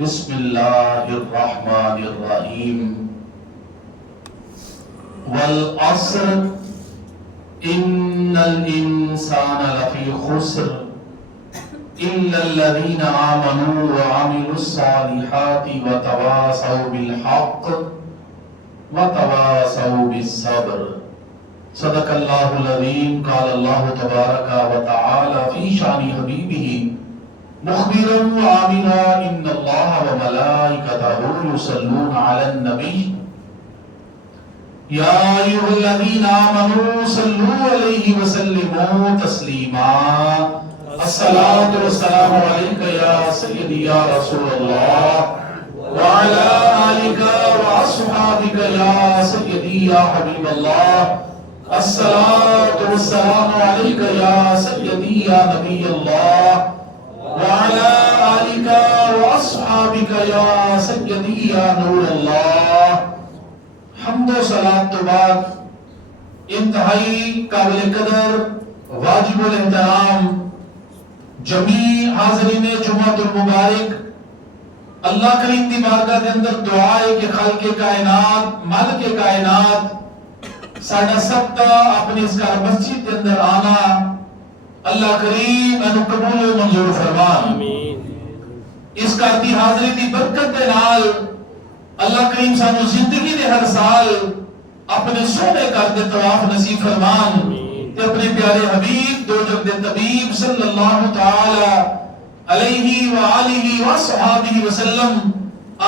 بسم اللہ الرحمن الرحیم والعصر ان الانسان لفی خسر الا الذین آمنوا وعملوا الصالحات وتواصوا بالحق وتواصوا بالصبر صدق اللہ العظیم. قال اللہ تبارک و تعالی فی شان حبیبہ مخبرا وعاملا ان اللہ وملائکتہ یصلون علی النبی یا ایھا الذین آمنوا صلوا علیہ وسلموا تسلیما. الصلاۃ والسلام علیک یا سیدی یا رسول اللہ وعلی آلک واصحابک یا سیدی یا حبیب اللہ. الصلاۃ والسلام علیک یا سیدی یا نبی اللہ وعلى آلك وأصحابك يا سيدي يا نور اللہ. حمد و صلاۃ تو بعد انتہائی قابل قدر واجب الاحترام جمیع حاضرین جمعۃ المبارک، اللہ کریم دی بارگاہ دے اندر دعا ہے کہ خالق کائنات مالک کائنات ساڈا سب دا اپنی اس گھر مسجد دے اندر آنا اللہ کریم انو قبول و منظور فرمان. اس گھر دی حاضری دی برکت دے نال اللہ کریم سانو زندگی دے ہر سال اپنے سونے گھر دے طواف نصیب فرمان تے اپنے پیارے حبیب دو جگ دے طبیب صلی اللہ تعالی علیہ وآلہ وصحابہ وسلم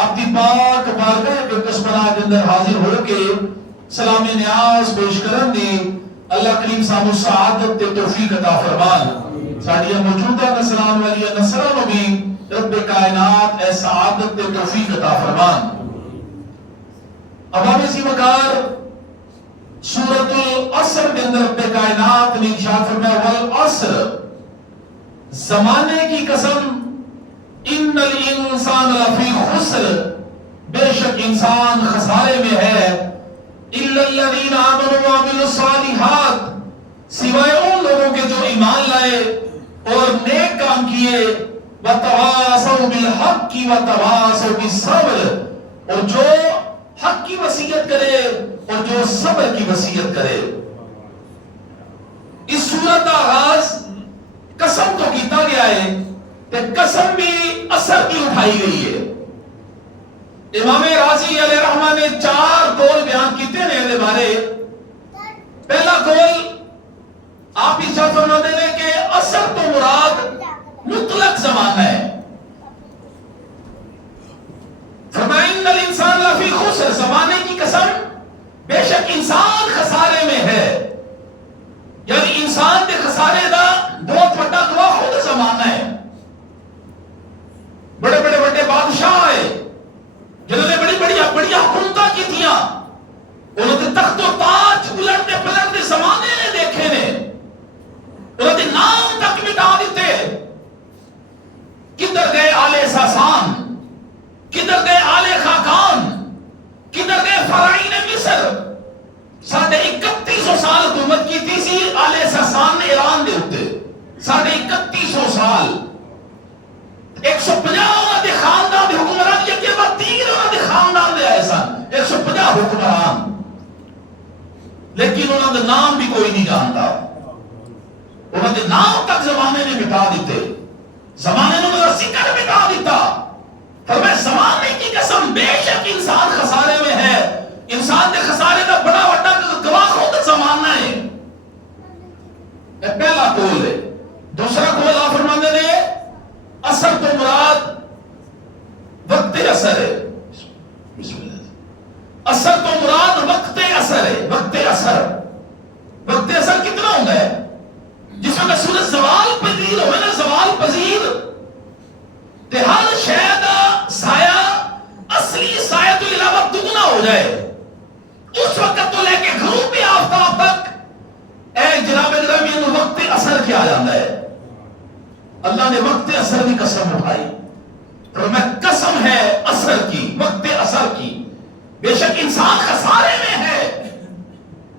آپ دی پاک بارگاہ بقدس پناہ کے اندر حاضر ہو کے سلام نیاز پیش کرن دی اللہ کریم سانو سعادت تے توفیق عطا فرمان. ساڈیاں موجودہ نسلان والی نسلان بھی رب کائنات اے سعادت تے توفیق عطا فرمان. اب ہم اسی مقار سورۃ العصر کے اندر رب کائنات نے ارشاد فرمایا والعصر زمانے کی قسم ان الانسان لفی خسر بے شک انسان خسارے میں ہے الا الذین آمنوا وعملوا الصالحات سوائے ان لوگوں کے جو ایمان لائے اور نیک کام کیے وتواصوا بالحق وتواصوا بالصبر اور جو حق کی وصیت کرے اور جو صبر کی وصیت کرے. اس سورت کا آغاز قسم تو کیتا گیا ہے کہ قسم بھی اثر کی اٹھائی گئی ہے. امام راضی علیہ رحمہ نے 4 قول بیان کیتے ہیں دے بارے. پہلا قول آپ ارشاد فرماتے ہیں کہ اثر تو مراد مطلق زمانہ ہے. فرمایا ان الانسان لفی خسر زمانے کی قسم بے شک انسان خسارے میں ہے. یعنی انسان دے خسارے دا بہت بڑا گواہ خود زمانہ ہے. بڑے بڑے بڑے بادشاہ آئے جنہوں نے بڑی حکومتاں کی تھیاں انہوں نے تخت و تاج الٹتے پلٹتے زمانے نے دیکھے نے انہوں نے نام تک مٹا دیتے. کدھر گئے آل ساسان، کدھر گئے آل خاقان، کدھر گئے فراعین مصر. 3150 سال حکومت کی تھی سی آل ساسان نے ایران دے ہوتے 3150 سال 150 دے خاندان دے حکمران یہ کہ بعد 3 دے خاندان دے آئے سن 150 حکمران، لیکن انہوں نے نام بھی کوئی نہیں جانتا. انہوں نے نام تک زمانے نے مٹا دیتے، زمانے نے انہوں نے ذکر مٹا دیتا. فرمایا زمانے کی قسم بے شک انسان خسارے میں ہے. انسان دے خسارے کا بڑا وڈا گواہ خود زمانہ ہے. یہ پہلا قول ہے. دوسرا قول آپ فرماتے ہیں اثر تو مراد وقت اثر ہے. بسم اللہ. اثر تو مراد وقت اثر ہے. وقت اثر کتنا ہوتا ہے جس میں سورج زوال پذیر ہوئے نا، زوال پذیر تے ہر شے دا سایہ اصلی سایہ تو علاوہ دگنا ہو جائے اس وقت تو لے کے غروب آفتاب تک اے جناب گرامی وقت اثر کیا جاتا ہے. اللہ نے وقت اثر کی قسم اٹھائی. فرمایا قسم ہے اثر کی، وقت اثر کی. بے شک انسان خسارے میں ہے.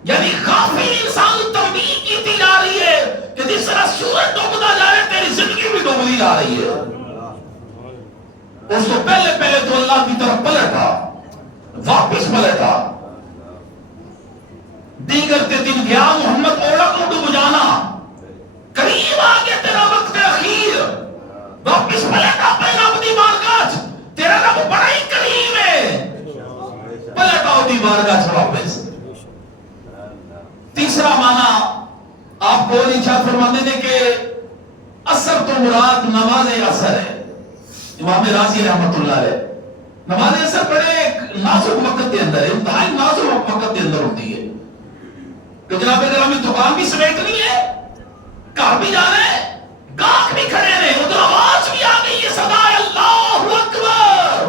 یعنی غافل انسان تنبیہ کی جا رہی ہے کہ جس طرح سورج ڈوبتا جا رہا ہے تیری زندگی بھی ڈوبتی جا رہی ہے. اس کو پہلے پہلے تو اللہ کی طرف پلٹا، واپس پلٹا، دیگر تے دن گیا محمد اوڑک کو ڈوب جانا، قریب آگے تیرا وقت اخیر، واپس پلٹا اپنے رب دی بارگاہ، تیرا رب بڑا ہی قریب ہے، پلٹا دی بارگاہ واپس۔ تیسرا معنی آپ کو ارشاد فرماتے ہیں کہ اثر تو مراد نماز اثر ہے۔ امام راضی رحمت اللہ علیہ نماز اثر بڑے نازک وقت کے اندر، انتہائی نازک وقت کے اندر ہوتی ہے کہ جناب گرامی دکان بھی سمیٹنی ہے، گھر بھی جانا ہے، گاہک بھی کھڑے ہیں، ادھر آواز بھی آ گئی ہے، صدا اللہ اکبر،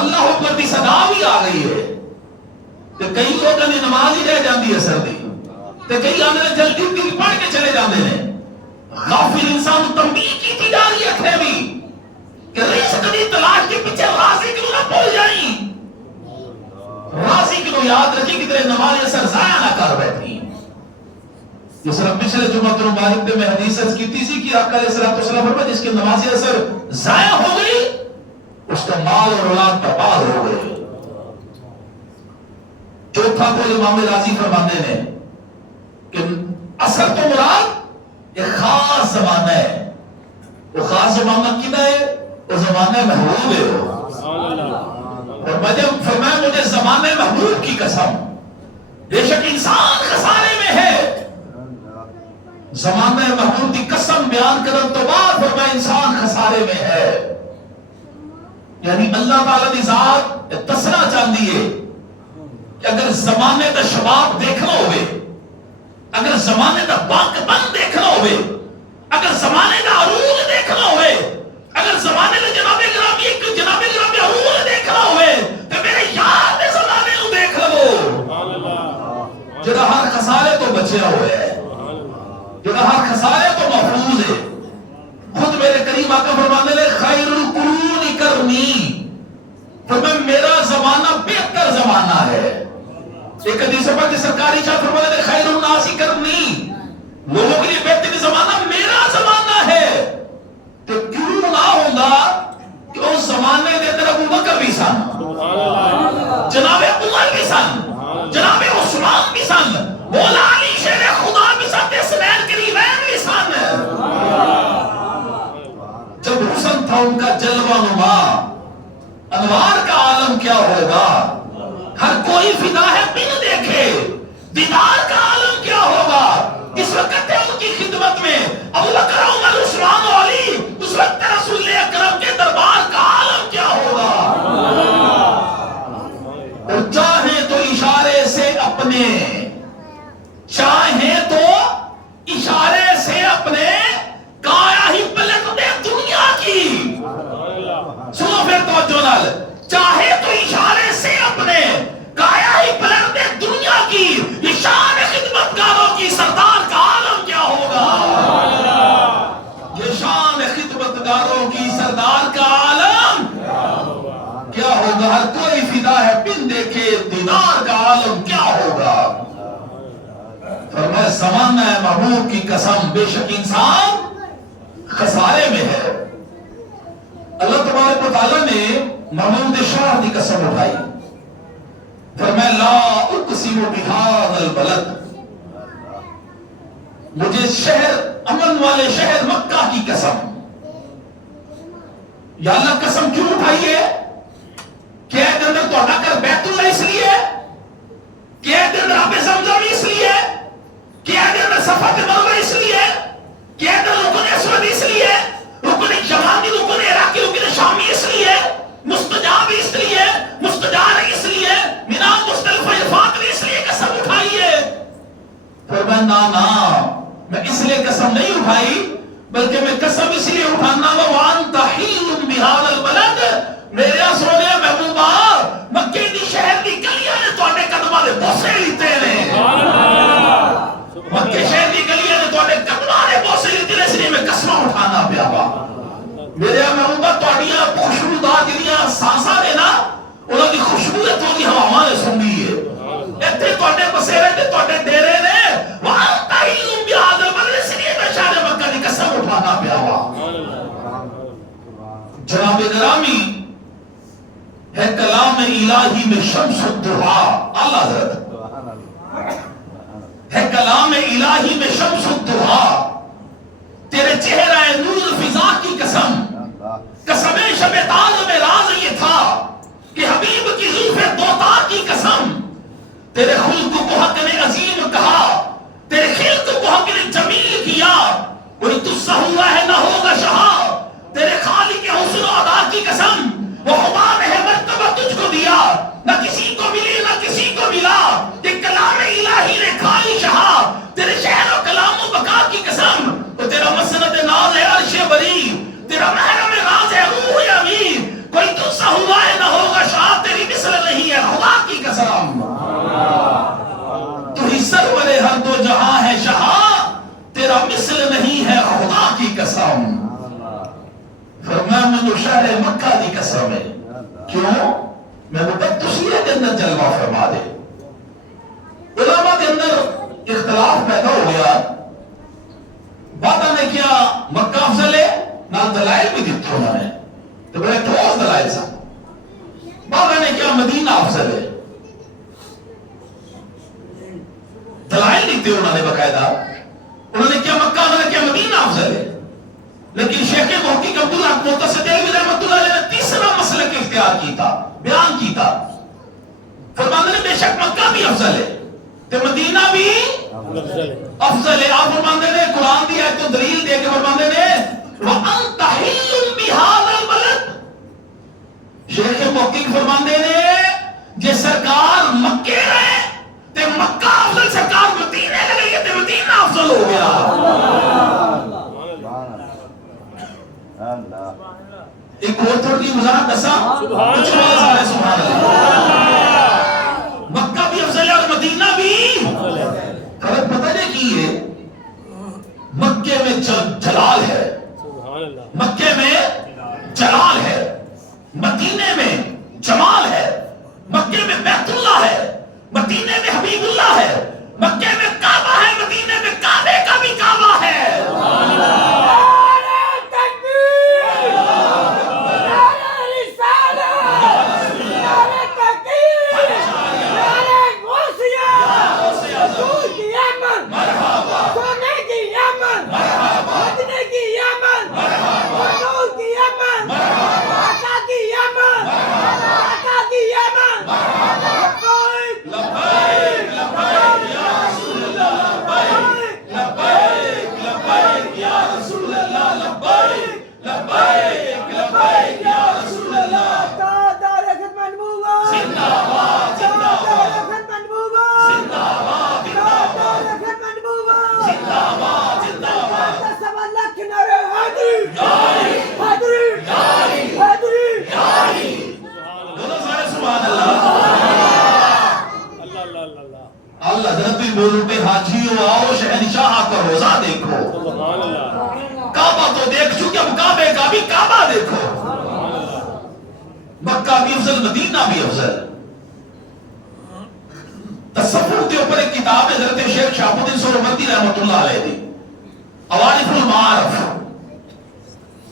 اللہ اکبر کی صدا بھی آ گئی ہے کہ کئی لوگوں نے نماز ہی رہ جاتی ہے اثر دی، تے کئی آنے جلدی دل پڑھ کے چلے جاتے ہیں۔ غافل انسان تنبیہ کی تھی جا رہی ہے بھی کہ رزق دی تلاش کے پیچھے رازق نہ بھول جائیں، رازق کو یاد رکھیں کہ تیرے نماز اثر ضائع نہ کر بیٹھی۔ جس طرح پچھلے جمعہ مبارک پہ میں حدیث عرض کی تھی کہ آقا علیہ السلام فرمایا جس کے نماز اثر ضائع ہو گئی اس کا مال اور اولاد برباد ہو گئے۔ چوتھا کو امام راضی فرماتے ہیں کہ اثر تو مراد ایک خاص زمانہ ہے، وہ خاص زمانہ کدھر ہے؟ وہ زمانہ محبوب ہے۔ اور فرمایا مجھے زمانہ محبوب کی قسم، بے شک انسان خسارے میں ہے، زمانہ محبوب کی قسم بیان کرنے تو بعد فرمایا انسان خسارے میں ہے۔ یعنی اللہ تعالیٰ کی ذات دسنا چاہتی ہے کہ اگر زمانے کا شباب دیکھنا ہوئے، اگر زمانے کا باق بند دیکھنا ہوئے، اگر زمانے کا عروج دیکھنا ہوئے، اگر زمانے کا جناب گرامی عروج دیکھنا ہوئے تو میرے یاد دے زمانے کو دیکھ لو، جڑا ہر خسارے تو بچیا ہوئے ہے، جڑا ہر خسارے تو محفوظ ہے۔ خود میرے کریم آقا فرمانے لے خیر القرون کرنی، فرمایا میرا زمانہ بہتر زمانہ ہے۔ ایک حدیث پر کہ سرکاری شاہ فرمانے لے خیر الناس کرنی، لوگوں کے لیے بہترین زمانہ میرا زمانہ ہے۔ تو کیوں نہ ہوگا کہ اس زمانے کے اندر ابو بکر بھی سن، جناب عمر بھی سن، جناب عثمان بھی سن، مولا علی شیر خدا بھی سن، حسنین کریمین بھی سن۔ جب حسن تھا ان کا جلوہ نما، انوار کا عالم کیا ہوگا، ہر کوئی فدا ہے بن دیکھے، دیدار کا عالم کیا ہوگا۔ اس وقت ہے ان کی خدمت میں ابو بکر عمر عثمان و علی، اس وقت رسول اکرم کے دربار کا عالم کیا ہوگا۔ اور چاہیں تو اشارے سے اپنے، چاہیں تو اشارے سے اپنے کایا ہی پلٹ دے دنیا کی۔ سنو پھر توجہ نال، چاہے تو اشارے سے اپنے کایا ہی پلٹ دے دنیا کی، یہ شان خدمتگاروں کی سردار کا عالم کیا ہوگا، یہ شان خدمتگاروں کی سردار کا عالم کیا ہوگا۔ ہر کوئی فدا ہے بن دیکھے، دیدار کا عالم کیا ہوگا۔ فرمایا زمانہ محبوب کی قسم، بے شک انسان خسارے میں ہے۔ اللہ تبارک و تعالیٰ نے محمود شاہ کی قسم اٹھائی، فرمایا لا اقسم بہذا البلد، مجھے شہر امن والے شہر مکہ کی قسم۔ یا اللہ قسم کیوں اٹھائی ہے؟ کیا ہے اندر تو ادا کر بیت اللہ اس لیے، کیا ہے اندر آب زمزم اس لیے، کیا ہے اندر صفا کے مرمر اس لیے، کیا ہے اندر رکن اسود اس لیے، رکن یمانی، رکن عراقی، رکن شامی اس لیے، مستجاب اس لیے، مستجار اس لیے، مینا مستلف عرفات نے اس لیے قسم اٹھائی ہے۔ فرمایا نا میں اس لیے قسم نہیں اٹھائی، بلکہ میں قسم اس لیے اٹھانا وَوَأَنْتَ حِيلٌ بِهَذَا الْبَلَدِ، میرے سونے محبوبہ مکے دی شہر دی گلیاں نے تواڈے قدماں دے بوسے لیتے نے، مکے شہر دی گلیاں نے تواڈے قدماں دے بوسے لیتے نے، اس لیے میں قسم اٹھانا پیا وا۔ میرے محبوبہ تواڈیاں خوشبودار جڑیاں سانساں نے نا، انہاں دی خوشبو تے تواڈی ہواواں نے سنگی ہے، ایتھے تواڈے بسیرے تے تواڈے ڈیرے نے وَأَنْتَ حِيلٌ بِهَذَا الْبَلَدِ، اس لیے میں شہر مکہ دی قسم اٹھانا پیا وا۔ جناب گرامی ہے کلام الہی میں شمس الدہا، اعلیٰ حضرت ہے کلام الہی میں شمس الدہا، تیرے چہرہ نور فضا کی قسم، قسم شب تاج میں راز یہ تھا کہ حبیب کی زلف دوتا کی قسم، تیرے خلق کو حق نے عظیم کہا، تیرے خلق کو حق نے جمیل کیا، کوئی تجھ سا ہوا ہے نہ ہوگا شہا، تیرے خالق حسن و ادا کی قسم، وہ خدا نے مرتبہ تجھ کو دیا، نہ کسی کو ملی نہ کسی کو ملا، کہ کلام الہی نے کھائی شہا، تیرے شہر و کلام و بقا کی قسم، تو تیرا مسند ناز ہے عرش بری، تیرا محرم راز ہے روح امیر، کوئی تجھ سا ہوا ہے نہ ہوگا شاہ، تیری مثل نہیں ہے خدا کی قسم، تو ہی سرور ہر دو جہاں ہے شاہ، تیرا مثل نہیں ہے خدا کی قسم، فرمایا میں تو شہر مکہ کی قسم ہے، کیوں؟ میں وہ تشریح کے اندر جلوہ فرما دے، علماء کے اندر اختلاف پیدا ہو گیا، باتہ نے کیا مکہ افضل ہے، نہ دلائل بھی دیتے انہوں نے، تو بڑے ٹھوس دلائل سا، باتہ نے کیا مدینہ افضل ہے، دلائل دیتے انہوں نے باقاعدہ، انہوں نے کیا مکہ افضل ہے کیا مدینہ افضل ہے، لیکن شیخ محقق عبدالحق محتسب دہلوی رحمۃ اللہ علیہ نے تیسرا مسلک اختیار کی تھا، بیان کی تھا، فرماتے ہیں بے شک مکہ بھی افضل ہے تو مدینہ بھی افضل ہے، آپ فرماتے ہیں قرآن دی آیت تو دلیل دے کے فرماتے ہیں وَأَنْتَ حِلٌّ بِهَذَا الْبَلَدِ، شیخ محقق فرماتے ہیں جے سرکار مکے رہے تے مکہ افضل، سرکار مدینہ لگے گئے تے مدینہ افضل ہو گیا، ایک اور تھوڑی وضاحت دسا، سبحان اللہ، مکہ بھی افضل ہے اور مدینہ بھی، فرق پتہ نہیں کی ہے، مکے میں جلال ہے، مکے میں جلال ہے، مدینے میں جمال ہے، مکے میں بیت اللہ ہے، مدینے میں حبیب اللہ ہے، مکے میں کعبہ ہے، مدینے میں کعبے کا بھی کعبہ ہے، اللہ حضرت بھی بول اٹھے حاجیوں آؤ شہنشاہ کا روزہ دیکھو، کعبہ تو دیکھ چکے اب کعبے کا بھی کعبہ دیکھو، مکہ بھی افضل مدینہ بھی افضل، تصور کے اوپر ایک کتاب ہے حضرت شیخ شہاب الدین سہروردی رحمۃ اللہ علیہ دی، عوارف المعارف،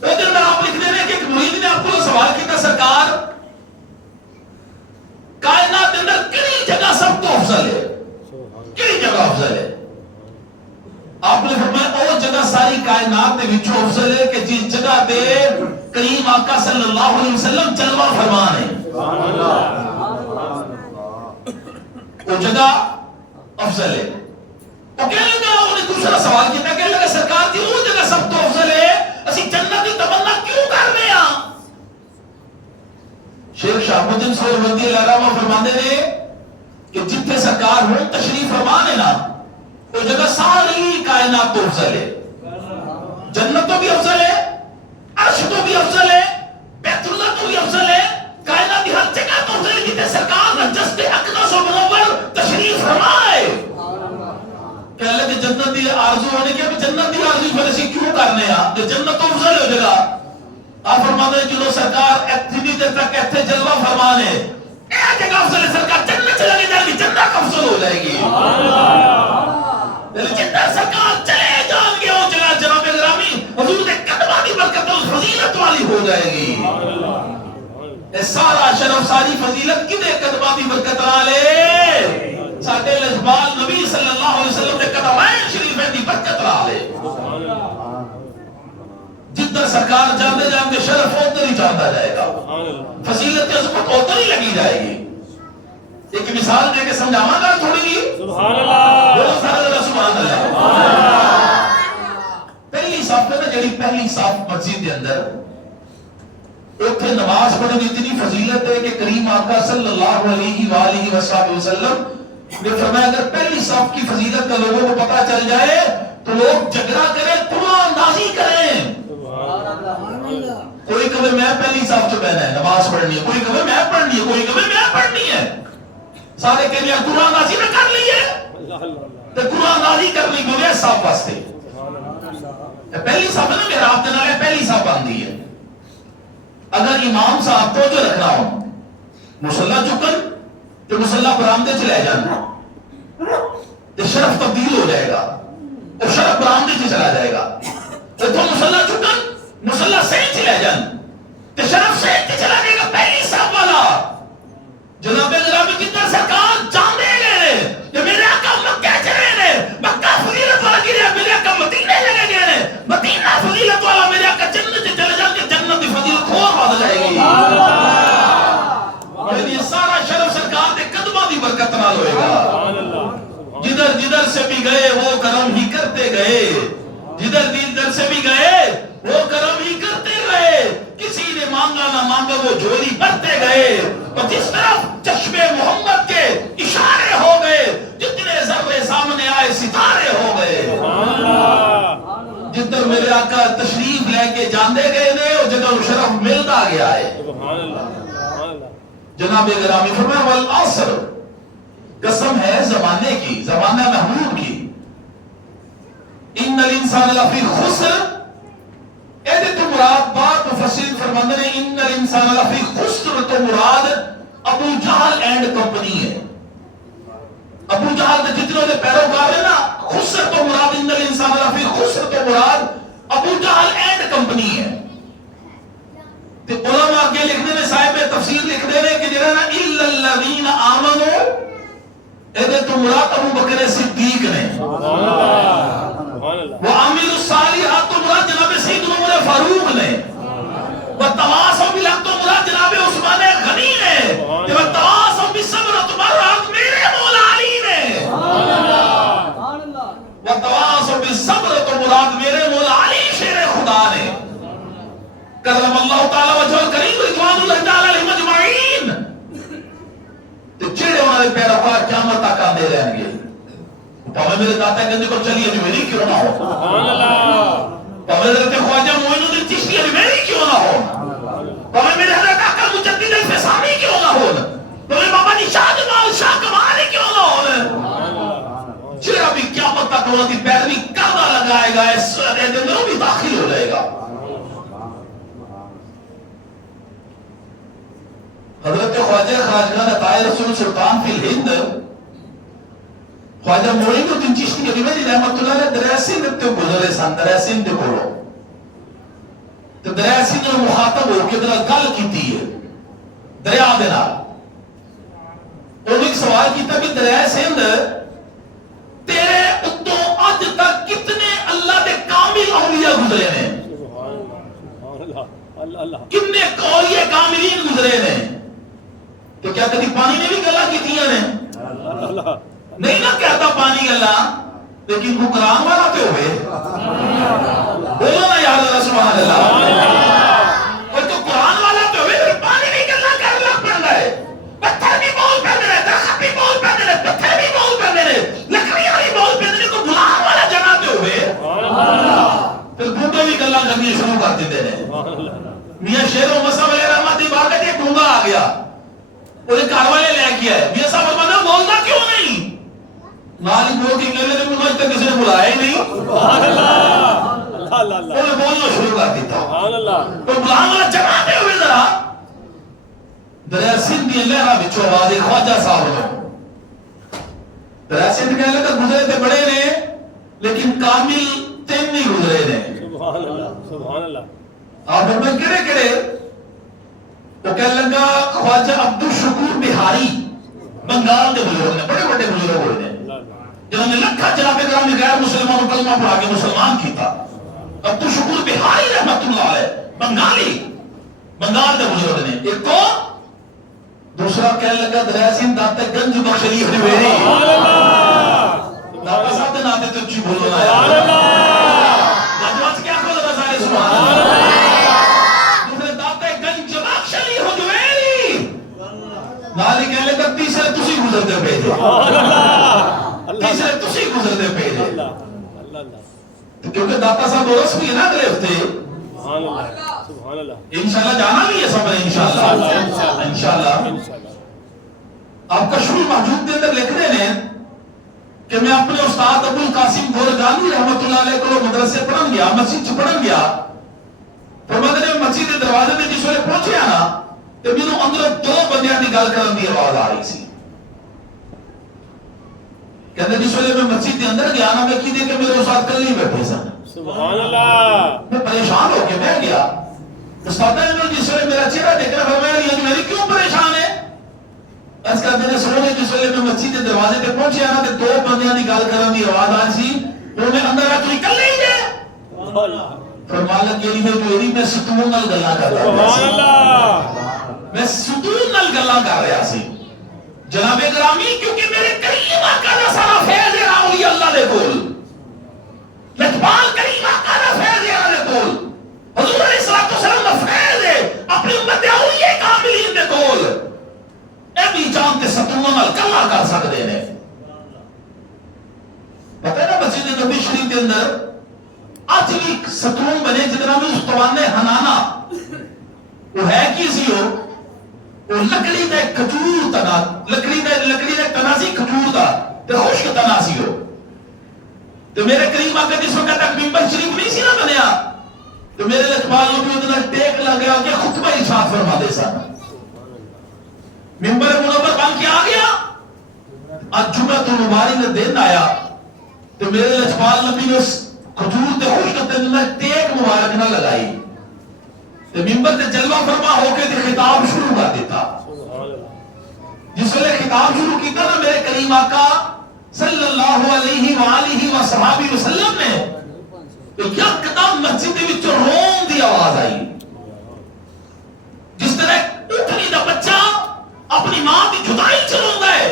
وہ دن میں آپ لکھ دے رہے کہ ایک مرید نے آپ کو سوال کیا سرکار کائنات اندر کئی جگہ سب تو افضل ہے، کئی جگہ افضل ہے، آپ نے فرمایا وہ جگہ ساری کائنات میں وچوں افضل ہے کہ جس جگہ تے کریم آقا صلی اللہ علیہ وسلم جلوہ فرمان ہے، وہ جگہ افضل ہے، وہ کہنے لگا انہوں نے دوسرا سوال کیا، کہنے لگا سرکار دی وہ جگہ سب تو افضل ہے، اسی جنت کی تمنا کیوں کر رہے ہیں؟ شیخ شہاب الدین سہروردی علیہ رحمہ فرماتے ہیں کہ جتنے سرکار ہوں تشریف فرمان ہے نا وہ جگہ ساری کائنات تو افضل ہے، جنت تو بھی افضل ہے، عرش تو بھی افضل ہے، بیت اللہ تو بھی افضل ہے، کائنات کی ہر جگہ تو افضل ہے، جتنے سرکار نجست اقدس و منور تشریف فرمائے، کہہ لگے جنت دی آرزو ہونے کی ابھی جنت دی آرزو فلسی کیوں کرنے ہیں کہ جنت تو افضل ہے جگہ، آپ فرماتے ہیں جنہوں سرکار اتنی دیر تک کہتے جلوہ فرمانے ایک جگہ افضل ہے، سرکار جنت چلے جائے گی، جنت افضل ہو جائے گی، جنت سرکار چلے جان گے وہ جگہ جناب گرامی حضور نے قدمہ کی برکت و فضیلت والی ہو جائے گی. اے سارا شرف ساری فضیلت کدے قدماں دی برکت نالے ساڈے لجپال نبی صلی اللہ علیہ وسلم دے قدمین شریفین دی برکت نالے. جدھر سرکار جاندے جاندے شرف ادھر ہی جاندا جائے گا, فضیلت عظمت ادھر ہی لگی جائے گی. ایک مثال دے کے سمجھاواں گا تھوڑی جی. سبحان اللہ, بولو سارے ذرا سبحان اللہ. پہلی صف میں جڑی پہلی صف مسجد دے اندر اوتھے نماز پڑھنے کی اتنی فضیلت ہے کہ کریم آقا صلی اللہ علیہ وآلہ وسلم نے فرمایا اگر پہلی صف کی فضیلت کا لوگوں کو پتہ چل جائے تو لوگ جھگڑا کریں, قرآن اندازی کریں. کوئی کہے میں پہلی صف چ بیٹھنا ہے نماز پڑھنی ہے, کوئی کہے میں پڑھنی ہے, کوئی کہے میں پڑھنی ہے. سارے کہتے ہیں قرآن اندازی میں کر لیے تو قرآن اندازی کرنی گویا صف واسطے. پہلی صف ہے نا محراب دے نال پہلی صف آندی ہے. اگر امام صاحب کو جو رکھنا ہو مصلی چکن تو مصلی برآمدے چ لے جانا تو شرف تبدیل ہو جائے گا اور شرف برآمدے چ چلا جائے گا. تو مصلی چکن مصلی صحیح چ لے جانا تو شرف صحیح چ چلا جائے گا. پہلی صف والا جناب کتنا سرکار جاندے گئے کہ میرے آقا مکہ چلے گئے, مکہ فضیلت والا گریا, میرے آقا مدینے لگے گئے, مدینہ فضیلت والا, میرے آقا جنت چلے جان کے جنت کی فضیلت اور بڑھ جائے گی. یہ سارا شرف سرکار کے قدموں کی برکت نال ہوئے گا. جدھر جدھر سے بھی گئے وہ کرم ہی کرتے گئے, جدھر جدھر سے بھی گئے وہ کرم ہی کرتے گئے. کسی نے مانگا نہ مانگا وہ جھولی بھرتے گئے. اور جس طرف چشمے محمد کے اشارے ہو گئے جتنے ذرے سامنے آئے ستارے ہو گئے. جدھر میرے آقا تشریف لے کے جاندے گئے نے اور جدھر شرف ملتا گیا ہے. جناب گرامی فرمایا والعصر, قسم ہے زمانے کی, زمانہ محمود کی. ان الانسان لفی خسر, ایدے تو مراد بات مفسرین فرماندے نے ان الانسان لفی خسر تو مراد ابو جہل اینڈ کمپنی ہے. ابو جہل کے جتنے دے پیروکار ہیں نا, خسر تو مراد ان الانسان لفی خسر تو مراد ابو جہل اینڈ کمپنی ہے. تے علماء کے لکھنے میں صاحب تفسیر لکھ دے رہے کہ جنہاں نا الا الذین آمنوا, ایدے تو مراد ابو بکر صدیق نے, وعاملوا الصالحات تو مراد جناب سیدنا عمر فاروق نے, وتواصوا بالحق تو مراد جناب عثمان غنی نے, وتواصوا بالصبر تو مراد میرے مولا علی نے, وتواصوا بالصبر تو مراد میرے مولا علی شیر خدا نے. کرم اللہ تعالی وجہ الکریم رضوان اللہ تعالی علیہ مجمعین. تو چڑے انہوں نے پیروکار قیامت تک آندے رہیں گے. پاوے میرے داتا گندے کو چلیے جو میری کیوں نہ ہو, پاوے حضرت خواجہ معین الدین چشتی جو میری کیوں نہ ہو, پاوے میرے حضرت آقا مجدد الفسانی کیوں نہ ہو, پاوے بابا نشاد مال شاہ کمالی کیوں نہ ہو, چڑا بھی قیامت تک انہوں کی پیروی کردہ لگائے گا, اس سورت اندر بھی داخل ہو جائے گا. حضرت خواجہ خواجہ عطائے رسول سلطان فی الہند خواجہ معین الدین چشتی علی ولی رحمت اللہ نے دریا سندھ تے گزرے سن, دریا سندھ کولو تو دریا سندھ نے مخاطب ہو کے دریا گل کیتی ہے دریا دے نال. انہوں نے سوال کیتا کہ دریا سندھ تیرے اتوں اج تک کتنے اللہ دے کامل اولیاء گزرے نے, کتنے اولیاء کاملین گزرے نے, تو کیا کدی پانی نے بھی گلا کیتیاں نے؟ نہیں نہ کہتا پانی گلا, لیکن وہ قرآن والا تے ہوئے, بولو نا یاد اللہ سبحان اللہ. اور تو قرآن والا تے ہوئے پھر پانی نہیں گلا کر لگ پڑا ہے, پتھر بھی بول پڑ رہے, درخت بھی بول پڑ رہے, پتھر بھی بول پڑ رہے, لکڑیاں بھی بول پڑ رہے, تو قرآن والا جگہ تے ہوئے پھر بوٹے بھی گلا کرنی شروع کر دیتے ہیں. میاں شیر و مسا علیہ رحمت دی بات ہے کہ ڈونگا آ گیا, انہیں گھر والے لے کے آئے, میاں صاحب فرمایا بولنا کیوں نہیں, نالی بول کے کہنے لگے مجھے تک کسی نے بلایا ہی نہیں, انہیں بولنا شروع کر دیتا. تو بلانے والا جماعتے ہوئے ذرا دریا سندھ دی لہرہ بچو آواز خواجہ صاحب نے, دریا سندھ کہنے لگا گزرے تھے بڑے نے لیکن کامل تین نہیں گزرے نے. آپ فرمائیں کہڑے کہڑے؟ وہ کہنے لگا خواجہ عبدالشکور بہاری بنگال کے بزرگ نے، بڑے بڑے بزرگ ہوئے ہیں جنہوں نے لکھا جناب گرامی غیر مسلمانوں کلمہ پڑھا کے مسلمان کیتا. عبدالشکور بہاری رحمت اللہ علیہ بنگالی، بنگال کے بزرگ نے. ایک کو دوسرا کہنے لگا دریاسین داتے گنج بخشلی ہریویری. داتا صاحب دے ناتے تو اچھی بولو نا یار. کیا کھو لگا سارے سبحان اللہ. دوسرے داتے گنج بخشلی ہریویری. نالی کہنے لگا تیسرے تسی گزرتے بھیجے. تیسرے تسی گزرتے بھیجے. کیونکہ داتا صاحب ورس بھی ہے نا اگلے ہفتے. انشاءاللہ جانا بھی ہے سب نے انشاءاللہ. آپ کا شروع محجوب کے اندر لکھ رہے ہیں کہ میں اپنے استاد ابو القاسم گورجانی رحمت اللہ علیہ کو مدرسے پڑھن گیا، مسجد چ پڑھن گیا. فرماتے ہیں مسجد کے دروازے میں جس ویلے پہنچیا نا تے مینوں اندر دو بندیاں دی گل کرن دی آواز آ رہی سی. کہتے جس ویلے میں مسجد کے اندر گیا نا میں کی دے کہ میرے استاد کل نہیں بیٹھے سن. سبحان اللہ. میں پریشان ہو کے بیٹھ گیا. استاد نے جس ویلے میرا چہرہ دیکھ کر فرمایا یہ میری کیوں پریشان ہے؟ اس کا میں نے سنو جس ویلے میں مسجد کے دروازے پہ پہنچیا نا تے دو بندیاں دی گل کرن دی آواز آ سی. انہوں نے اندر آ کے کل نہیں گئے. فرمایا کہ یہ میں ستون نال گلاں کردا ہوں. سبحان اللہ. میں ستون نال گلاں کر رہا سی. جناب گرامی کیونکہ میرے کریم آقا دا سارا فیض ہے اولیاء اللہ دے کول. لجپال کریم آقا دا فیض ہے اللہ دے کول. حضور علیہ الصلوۃ والسلام دا فیض ہے اپنی امت اولیاء کاملین دے کول. اے بھی جان تے ستون نال گلاں کر سکدے نے. پتہ ہے نا مسجد نبی شریف کے اندر آج بھی ستون بنے جتنا بھی استوان حنانا وہ ہے کی سی ہو وہ لکڑی دے کھجور تنا لکڑی دے تنا سی کھجور دا تے خشک تنا سی ہو. تو میرے کریم آقا جس وقت تک ممبر شریف نہیں سی نہ بنیا تو میرے لجپال نبی ادنا ٹیک لگیا کہ خطبہ ارشاد فرما دے سن. ممبر منور بن کے آ گیا. آج جمعہ تو مبارک دن آیا تو میرے لجپال نبی نے کھجور تے خشک تنا ٹیک مبارک نہ لگائی. ممبر تے جلوہ فرما ہو کے خطاب شروع کر دیتا. جس ویلے خطاب شروع کیتا نا میرے کریم آقا صلی اللہ علیہ وآلہ وصحابہ وسلم نے تو یکدم مسجد دے وچ رون دی آواز آئی. جس طرح اٹھنی دا بچہ اپنی ماں کی جدائی چ روندا ہے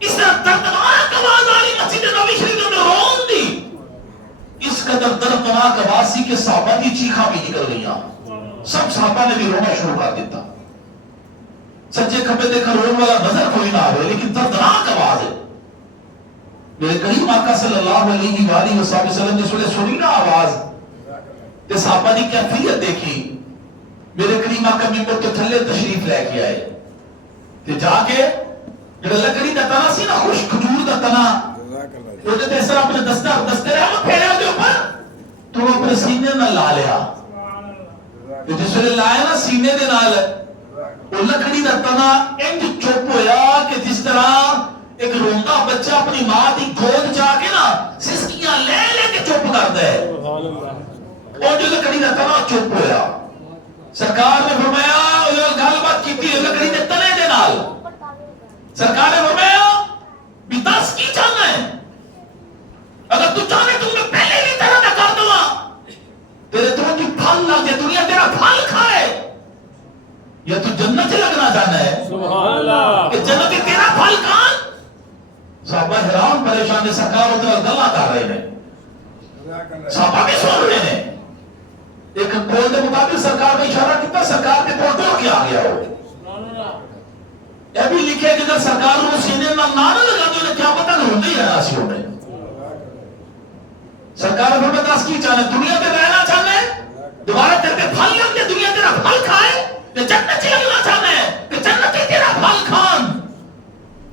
اس طرح دردناک آواز آ رہی مسجد نبی شریف میں رون دی. اس قدر دردناک آواز سی کہ صحابہ کی چیخاں بھی نکل گئیاں. سب صحابہ نے بھی رونا شروع کر دیتا. سچے کھپے دیکھا رون والا نظر کوئی نہ آئے لیکن دردناک آواز ہے. میرے کریم آقا صلی اللہ علیہ وآلہ وسلم جس ویلے سنی نا آواز تے صحابہ دی کیفیت دیکھی. میرے کریم آقا ممبر تو تھلے تشریف لے کے آئے تے جا کے جڑا لکڑی دا تنا سی نا خشک کھجور دا تنا وہ تے اس طرح اپنے دستے رحمت پھیرے دے اوپر تو اپنے سینے نہ لا لیا. جس ویلے لایا نا سینے دے نال وہ لکڑی دا تنا انج چپ ہویا کہ جس طرح ایک روندا بچہ اپنی ماں دی گود جا کے نا سسکیاں لے لے کے چپ کردا ہے. اور جو لکڑی دا تنا چپ ہویا سرکار نے فرمایا او گل بات کیتی ہے لکڑی دے تنے دے نال. سرکار نے فرمایا بھی دس کی چاہنا ہے اگر تو چاہے تو میں پہلے بھی طرح دا کر دوں تیرے تو کی پھل نہ دے دنیا تیرا پھل کھائے یا تو جنت لگنا چاہنا ہے. سبحان اللہ. کہ جنت تیرا پھل کھان. صحابہ حیران پریشان سرکار ادھر گلا کر رہے ہیں صحابہ بھی سن رہے ہیں. ایک قول کے مطابق سرکار نے اشارہ کیا سرکار کے پور دوڑ کے آ گیا ہو. یہ بھی لکھے کہ اگر سرکار کو سینے میں نہ لگا تو انہیں کیا پتہ نہیں ہوتا ہی رہنا سی ہونے. سرکار نے فرمایا دس کی چاہنا دنیا پہ رہنا چاہنا ہے دوبارہ تیرے پہ پھل لگ دے دنیا تیرا پھل کھائے کہ جنت لگنا چاہنا ہے کہ جنت تیرا پھل کھان.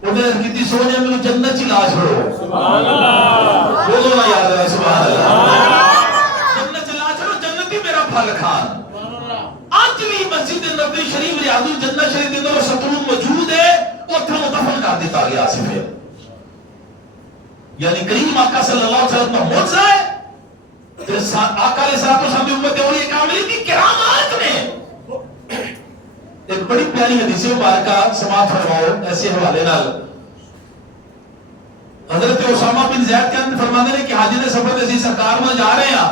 ادھر کتنی سوچے میں جنت ہی لا چھوڑو. سبحان اللہ. بولو نا یاد ہے سبحان اللہ. جنت لا چھوڑو جنت ہی میرا پھل کھان. آج بھی مسجد نبوی شریف ریاض الجنہ شریف کے اندر ستون موجود ہے اتھے مدفن کر دیتا گیا صرف. یعنی کریم آقا صلی اللہ علیہ وسلم کا معجزہ ہے آقا علیہ السلام کی امت اولیاء کاملین کی کرامات میں ایک بڑی پیاری حدیث مبارکہ سماعت فرماؤ ایسے حوالے نال. حضرت اسامہ بن زید کے اندر فرماتے ہیں کہ حاجی سفر سے سرکار میں جا رہے ہیں.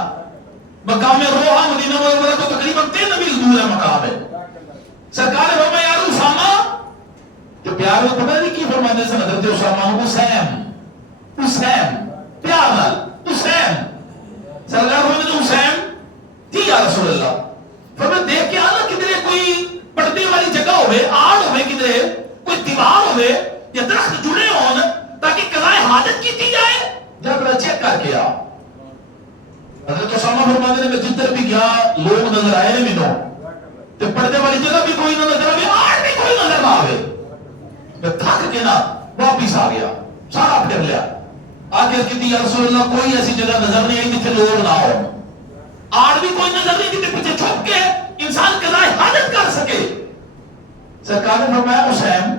مقام روحا مدینہ منورہ کو تقریباً 3 میل دور ہے مقام ہے. سرکار نے فرمایا یار اسامہ جو پیار میں پتہ نہیں کی فرماتے ہیں حضرت اسامہ حسین پیار نال حسین سرکار فرماتے ہیں حسین جی یا رسول اللہ. فرمایا دیکھ کے آنا کدھر کوئی پردے والی جگہ ہوئے آڑ ہوئے کدھر کوئی دیوار ہوئے یا درخت جڑے ہون تاکہ قضاء حاجت کی جائے. جب میں چیک کر کے آ حضرت اسامہ فرماتے ہیں میں جدھر بھی گیا لوگ نظر آئے نے مینوں تے پردے والی جگہ بھی کوئی نہ نظر آئے آڑ بھی کوئی نظر نہ آئے. میں تھک کے نا واپس آ گیا سارا پھر لیا آخر کہتی یا رسول اللہ کوئی ایسی جگہ نظر نہیں آئی جتنے لوگ نہ ہو آڑ بھی کوئی نظر نہیں جتنے پیچھے چھپ کے انسان قضاء حاجت کر سکے. سرکار نے فرمایا حسین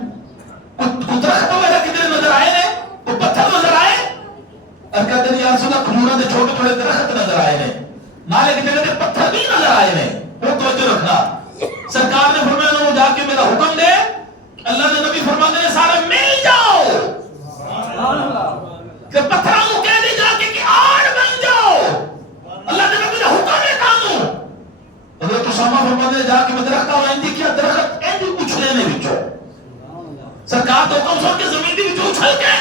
کوئی درخت وغیرہ کتنے نظر آئے نے کوئی پتھر نظر آئے اور کہتے ہیں یا رسول اللہ کھجوروں کے چھوٹے چھوٹے درخت نظر آئے نے نالے کی جگہ پتھر بھی نظر آئے نے وہ توجہ رکھنا. سرکار نے فرمایا انہوں جا کے میرا حکم دے اللہ نے نبی فرماتے ہیں سارے مل جاؤ کہ پتھروں کو کہہ دے جا کے کہ آڑ بن جاؤ اللہ نے نبی کا حکم ہے کانوں. حضرت اسامہ فرماتے ہیں جا کے میں درخت آؤں اندھی کیا درخت اندھی اچھلے نے بچو سرکار تو حکم سن کے زمین دی بچو اچھل کے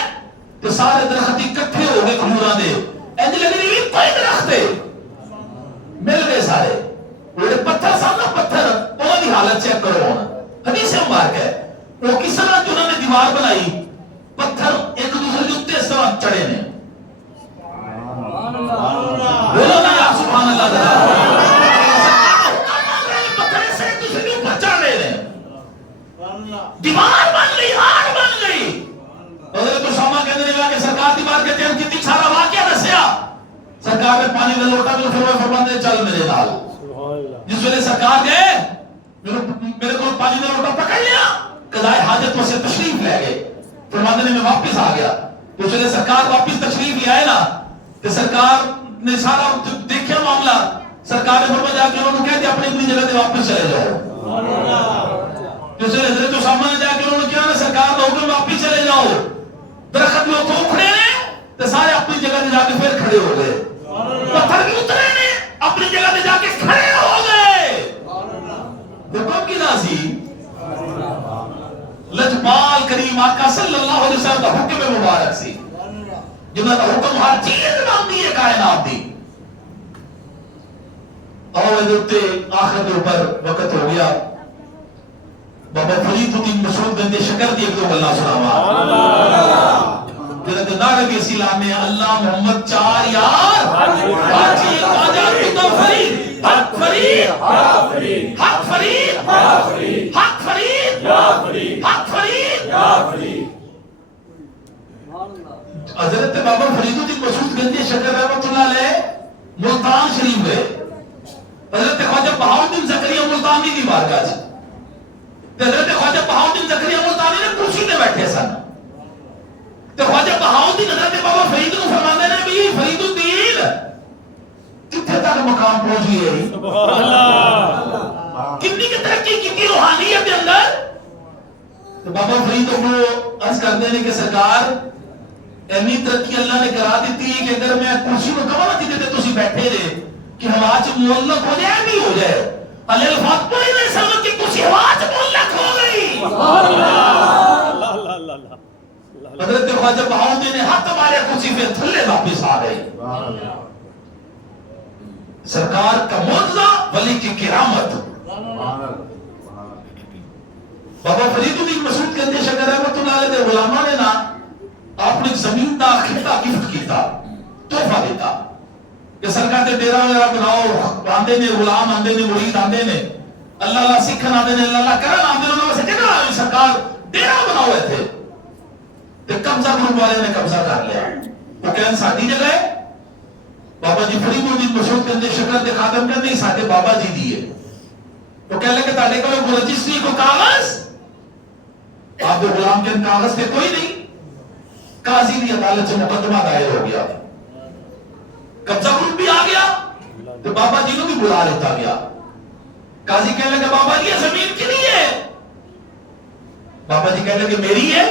تو سارے درخت اکٹھے ہو گئے کھجوراں دے اندھی لگی نہیں کوئی درخت ہے مل گئے سارے وہ پتھر سامنا پتھر انہوں دی حالت چیک کرو ہونا حدیث مبارک ہے وہ کس طرح جو انہوں نے دیوار بنائی پتھر ایک دوسرے کے اوپر اس طرح چڑھے نے بولو نا یا سبحان اللہ پتھر سے ایک دوسرے کے اوپر چڑھ رہے ہیں دیوار بن گئی آڑ بن گئی. حضرت اسامہ کہنے لگا کہ سرکار دیوار کے تین کتنی سارا واقعہ دسیا. سرکار نے پانی کا لوٹا تو فرماتے چل میرے نال. جس ویلے سرکار گئے میرے کو پانی کا لوٹا پکڑ لیا قضاء حاجت میں سے تشریف لے گئے. فرماتے نے میں واپس آ گیا. جس ویلے سرکار واپس تشریف لے آئے نا کہ سرکار نے سارا دیکھا معاملہ سرکار نے فرمایا جا کے انہوں نے کہہ دیا اپنی اپنی جگہ سے واپس چلے جاؤ. جس ویلے حضرت اسامہ نے جا کے انہوں نے کیا نا سرکار کا حکم واپس چلے جاؤ درخت میں تو کھڑے ہیں تو سارے اپنی جگہ سے جا کے پھر کھڑے ہو گئے پتھر بھی اترے نے اپنی جگہ سے جا کے کھڑے ہو گئے. حکم کی نازی لجپال کریم آقا صلی اللہ علیہ وسلم کا حکم مبارک سی جنہوں کا حکم ہر چیز باندھی ہے کائنات دی. اور ادھر آخر کے اوپر وقت ہو گیا. بابا فرید الدین مسعود گندے شکر دی ایک دو اللہ سلامہ جنہوں نعرہ کی اسلام میں اللہ محمد 4 یار آجی آجا کتا فرید حق فرید حق فرید حق فرید حق فرید حق فرید. حضرت بابا فرید الدین مسعود گندے شکر رحمت اللہ علیہ ملتان شریف گئے. حضرت خواجہ بہاؤالدین زکریا ملتانی دی بارگاہ سے حضرت خواجہ بہاؤالدین زکریا ملتانی نے کرسی پہ بیٹھے سن تو خواجہ بہاؤالدین حضرت بابا فرید کو فرماتے ہیں بھی فرید الدین کتنے تک مقام پہنچ گئی کتنی کی ترقی کتنی روحانیت کے اندر. تو بابا فرید کو عرض کرتے ہیں کہ سرکار ایمی ترقی اللہ نے کرا دیتی ہے کہ اگر میں کرسی کو کما نہ دیتے تو بیٹھے رہے کہ ہوا چ معلق ہو جائے بھی ہو جائے علی الفاظ پڑھی نہیں سمجھ کی کسی ہوا چ معلق ہو گئی. حضرت خواجہ بہاؤالدین نے ہاتھ مارے کرسی پہ تھلے واپس آ گئے. سرکار کا معجزہ ولی کی کرامت. بابا فرید الدین مسعود کہتے شکر رحمت اللہ علیہ غلامہ نے نا اپنی زمین دا خطہ گفٹ کیتا تحفہ دیتا کہ سرکار تے ڈیرا وغیرہ بناؤ آندے نے غلام آندے نے مرید آندے نے اللہ اللہ سکھن آندے نے اللہ اللہ کرن آندے نے انہوں سے جگہ آئی سرکار ڈیرا بناؤ تھے تے قبضہ گروپ والے نے قبضہ کر لیا. وہ کہن ساڑھی جگہ ہے بابا جی فرید الدین مسعود کہتے شکر دے خاتم کہتے ہیں ساڑھے بابا جی دیئے. وہ کہہ لگے تاڑے کو رجسٹری کو کاغذ آپ دے غلام کے کاغذ تے کوئی نہیں. قاضی دی عدالت سے مقدمہ دائر ہو گیا قبضہ گروپ بھی آ گیا تو بابا جی کو بھی بلا لیتا گیا. قاضی کہنے لگا بابا جی یہ زمین کی نہیں ہے. بابا جی کہنے لگے میری ہے.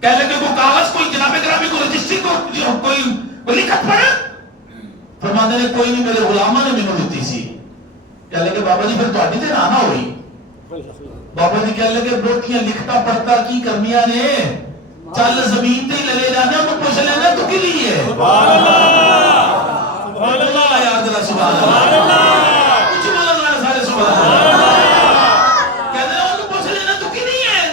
کہنے لگے کوئی کاغذ کوئی جناب گرامی کو رجسٹری کو کوئی لکھت پڑا. فرماتے نے کوئی نہیں میرے غلامہ نے مینوں دتی سی. کہنے لگے بابا جی پھر تہاڈی تے نہ ہوئی. بابا جی کہنے لگے بروٹیاں لکھتا پڑھتا کی کرنیاں نے چل زمین تے ہی لگے جانے تو پوچھ لینا تو کی لی ہے. سبحان اللہ سبحان اللہ یاد رہا سبحان اللہ کچھ بولنا سارے سبحان اللہ. کہتے ہیں تو پوچھ لینا تو کی نہیں ہے.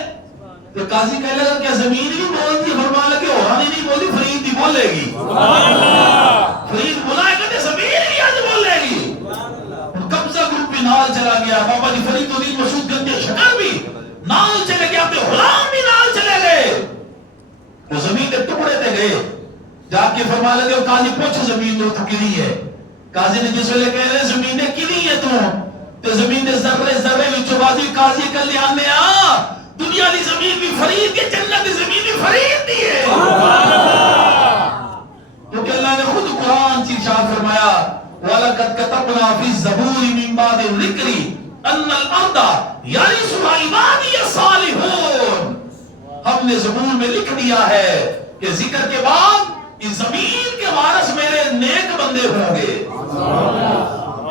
تو قاضی کہنے لگا کیا زمین بھی بولتی ہے. فرمان لگے اورانی نہیں بولی فرید بھی بولے گی. سبحان اللہ فرید بلائے گا تو زمین بھی آج بولے گی. قبضہ گروپ بھی نال چلا گیا. بابا جی فرید الدین مسعود گنج کے شکر بھی نال چلے گیا. اپنے غلام بھی نال چلے گئے. وہ زمین کے ٹکڑے تے گئے. جا کے فرما لگے وہ قاضی پوچھ زمین تو کلی ہے. قاضی نے جس ویلے کہہ رہے زمین کلی ہے تو زمین دے ذرے ذرے وچوں بازی قاضی کل دھیان آ دنیا دی زمین بھی فرید کے جنت دی زمین بھی فرید دی ہے. سبحان اللہ کیونکہ اللہ نے خود قرآن سے ارشاد فرمایا وَلَقَدْ كَتَبْنَا فِي الزَّبُورِ مِن بَعْدِ الذِّكْرِ أَنَّ الْأَرْضَ يَرِثُهَا عِبَادِيَ الصَّالِحُونَ. ہم نے زبور میں لکھ دیا ہے کہ ذکر کے بعد اس زمین کے وارث میرے نیک بندے ہوں گے.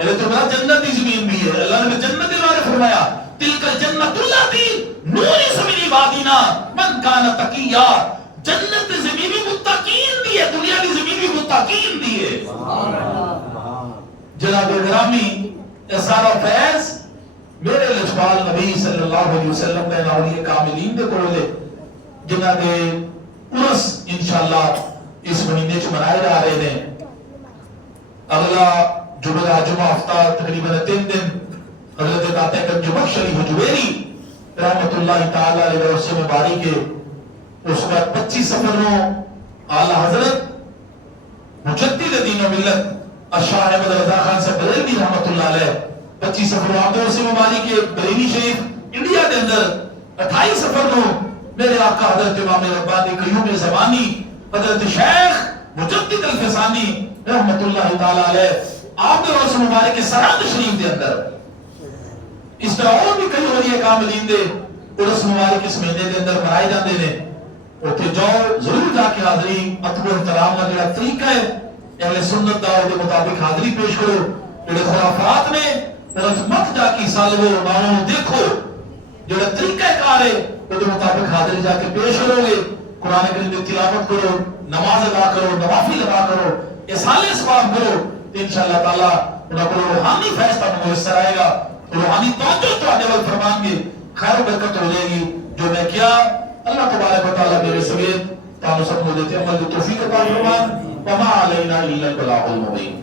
یہ تو بڑا جنت کی زمین بھی ہے. اللہ نے جنت کے بارے فرمایا تلک الجنت اللاتی نورث من عبادنا من کان تقیا. جنت کی زمین بھی متقین دی ہے. دنیا کی زمین بھی متقین دی ہے. جناب گرامی یہ سارا فیض میرے لجپال نبی صلی اللہ علیہ وسلم کے اولیاء کاملین دے کولے جنہاں دے عرس انشاءاللہ اس مہینے چ منائے جا رہے ہیں. اگلا جمعہ ہفتہ تقریباً 3 دن حضرت داتا گنج بخش علی حجویری رحمت اللہ تعالی علیہ عرص مبارک کے اس کا 25 سفر نو اعلی حضرت مجدد دین و ملت شاہ احمد رضا خان سے بریلوی رحمت اللہ علیہ 25 سفر آمدہ عرص مبارک کے بریلی شریف انڈیا کے اندر 28 سفر نو میرے آقا حضرت امام ربانی قیوم زمانی حضرت شیخ مجدد الفسانی رحمت اللہ تعالی علیہ آپ کے عرص مبارک کے سرحد شریف کے اندر اس طرح اور بھی کئی اولیاء کاملین دے عرص مبارک اس مہینے کے اندر منائے جاتے ہیں. اوتھے جاؤ ضرور جا کے حاضری ادب و احترام کا جڑا طریقہ ہے اہل سنت دا دے مطابق حاضری پیش کرو. جڑے خرافات نے انہاں مت جا کے سالو مانو دیکھو جڑا طریقہ کار ہے وہ مطابق حاضری جا کے پیش کرو گے. قرآن کریم کی تلاوت کرو نماز ادا کرو نوافل ادا کرو اصالے ثواب کرو تو انشاءاللہ تعالی انہاں کو روحانی فیض تک میسر آئے گا. روحانی توجہ تواڈے ول فرمان گے خیر و برکت ہو جائے گی. جو میں کیا اللہ تبارک و تعالی میرے سمیت تانوں سب کو دیتے عمل کی توفیق عطا فرمائے. وما علینا الا البلاغ المبین.